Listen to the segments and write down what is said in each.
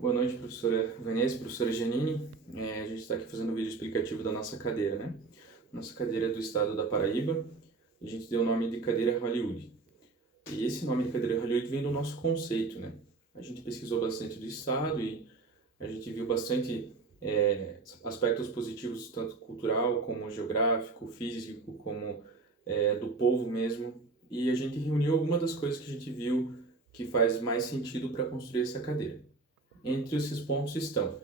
Boa noite, professora Vanessa, professora Janine. A gente está aqui fazendo um vídeo explicativo da nossa cadeira, né? Nossa cadeira é do estado da Paraíba e a gente deu o nome de cadeira Hollywood. E esse nome de cadeira Hollywood vem do nosso conceito, né? A gente pesquisou bastante do estado e a gente viu bastante aspectos positivos, tanto cultural como geográfico, físico, como do povo mesmo. E a gente reuniu algumas das coisas que a gente viu que faz mais sentido para construir essa cadeira. Entre esses pontos estão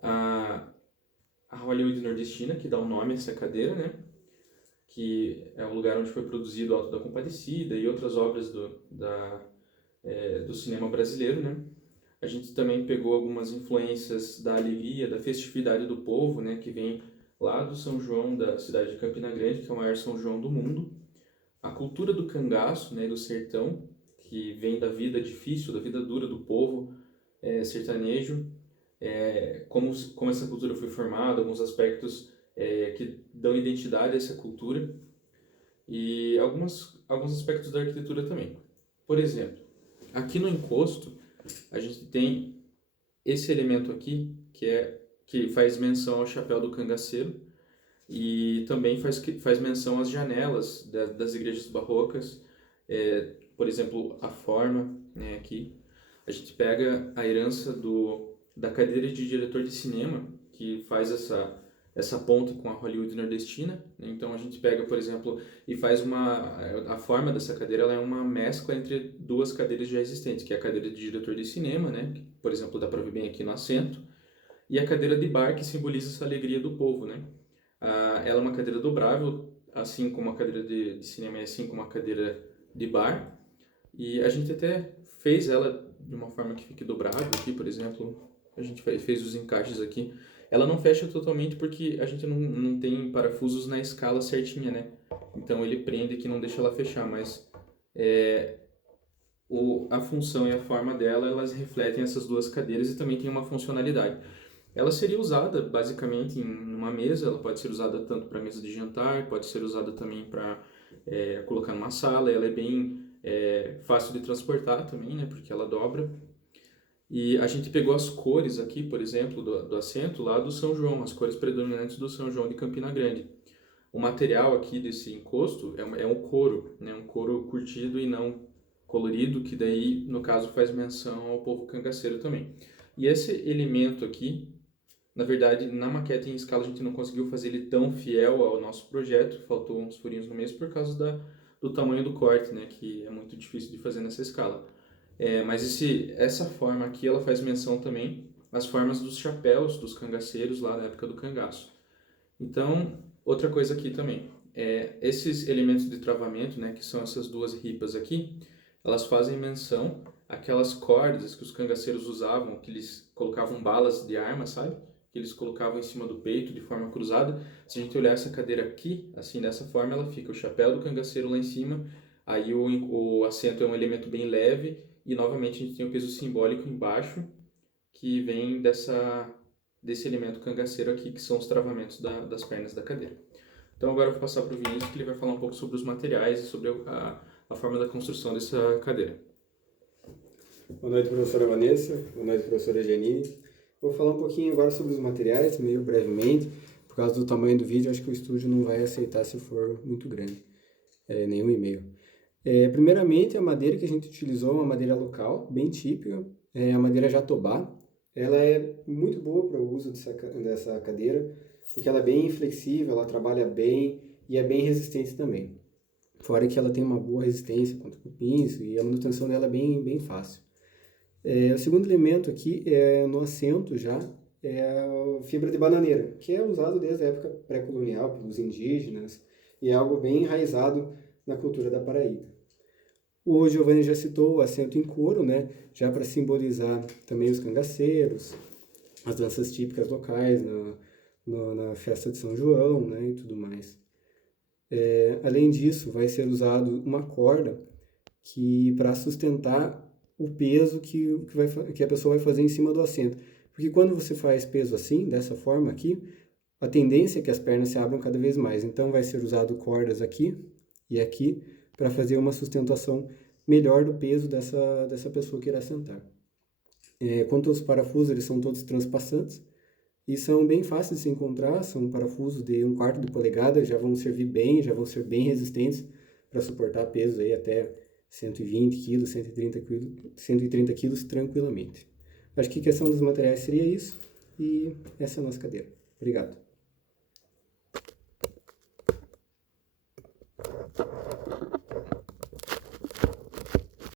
a, a Hollywood Nordestina, que dá o nome a essa cadeira, né? Que é o lugar onde foi produzido o Alto da Compadecida e outras obras do cinema brasileiro, né? A gente também pegou algumas influências da alegria, da festividade do povo, né? Que vem lá do São João, da cidade de Campina Grande, que é o maior São João do mundo. A cultura do cangaço, né? Do sertão, que vem da vida difícil, da vida dura do povo sertanejo, como essa cultura foi formada, alguns aspectos que dão identidade a essa cultura e alguns aspectos da arquitetura também. Por exemplo, aqui no encosto, a gente tem esse elemento aqui, que faz menção ao chapéu do cangaceiro e também faz menção às janelas das igrejas barrocas, por exemplo, a forma, né, aqui. A gente pega a herança da cadeira de diretor de cinema, que faz essa ponte com a Hollywood nordestina, né? Então a gente pega, por exemplo, e faz a forma dessa cadeira, ela é uma mescla entre duas cadeiras já existentes, que é a cadeira de diretor de cinema, né? Que, por exemplo, dá para ver bem aqui no assento, e a cadeira de bar, que simboliza essa alegria do povo, né? Ela é uma cadeira dobrável, assim como a cadeira de cinema é assim como a cadeira de bar, e a gente até fez ela de uma forma que fique dobrável aqui, por exemplo. A gente fez os encaixes aqui. Ela não fecha totalmente porque a gente não tem parafusos na escala certinha, né? Então ele prende aqui, não deixa ela fechar, mas a função e a forma dela, elas refletem essas duas cadeiras e também tem uma funcionalidade. Ela seria usada basicamente em uma mesa, ela pode ser usada tanto para mesa de jantar, pode ser usada também para colocar numa sala, ela é bem fácil de transportar também, né, porque ela dobra. E a gente pegou as cores aqui, por exemplo, do assento lá do São João, as cores predominantes do São João de Campina Grande. O material aqui desse encosto é um couro, né, um couro curtido e não colorido, que daí, no caso, faz menção ao povo cangaceiro também. E esse elemento aqui, na verdade, na maquete em escala a gente não conseguiu fazer ele tão fiel ao nosso projeto, faltou uns furinhos no meio por causa do tamanho do corte, né, que é muito difícil de fazer nessa escala. Mas essa forma aqui, ela faz menção também às formas dos chapéus dos cangaceiros lá da época do cangaço. Então, outra coisa aqui também, esses elementos de travamento, né, que são essas duas ripas aqui, elas fazem menção àquelas cordas que os cangaceiros usavam, que eles colocavam balas de arma, sabe? Que eles colocavam em cima do peito de forma cruzada. Se a gente olhar essa cadeira aqui, assim, dessa forma, ela fica o chapéu do cangaceiro lá em cima, aí o assento é um elemento bem leve, e novamente a gente tem o peso simbólico embaixo, que vem desse elemento cangaceiro aqui, que são os travamentos das pernas da cadeira. Então agora eu vou passar para o Vinícius, que ele vai falar um pouco sobre os materiais e sobre a forma da construção dessa cadeira. Boa noite, professora Vanessa. Boa noite, professora Janine. Vou falar um pouquinho agora sobre os materiais, meio brevemente. Por causa do tamanho do vídeo, acho que o estúdio não vai aceitar se for muito grande, nenhum e-mail. Primeiramente, a madeira que a gente utilizou é uma madeira local, bem típica, é a madeira jatobá. Ela é muito boa para o uso dessa cadeira, porque ela é bem flexível, ela trabalha bem e é bem resistente também. Fora que ela tem uma boa resistência contra cupins e a manutenção dela é bem fácil. O segundo elemento aqui é no assento já, é a fibra de bananeira, que é usado desde a época pré-colonial pelos indígenas e é algo bem enraizado na cultura da Paraíba. O Giovanni já citou o assento em couro, né, já para simbolizar também os cangaceiros, as danças típicas locais na festa de São João, né, e tudo mais. Além disso, vai ser usado uma corda que para sustentar o peso que a pessoa vai fazer em cima do assento. Porque quando você faz peso assim, dessa forma aqui, a tendência é que as pernas se abram cada vez mais. Então vai ser usado cordas aqui e aqui para fazer uma sustentação melhor do peso dessa pessoa que irá sentar. Quanto aos parafusos, eles são todos transpassantes e são bem fáceis de se encontrar, são parafusos de 1/4 de polegada, já vão servir bem, já vão ser bem resistentes para suportar pesos aí até 120 kg, 130 kg tranquilamente. Acho que a questão dos materiais seria isso, e essa é a nossa cadeira. Obrigado.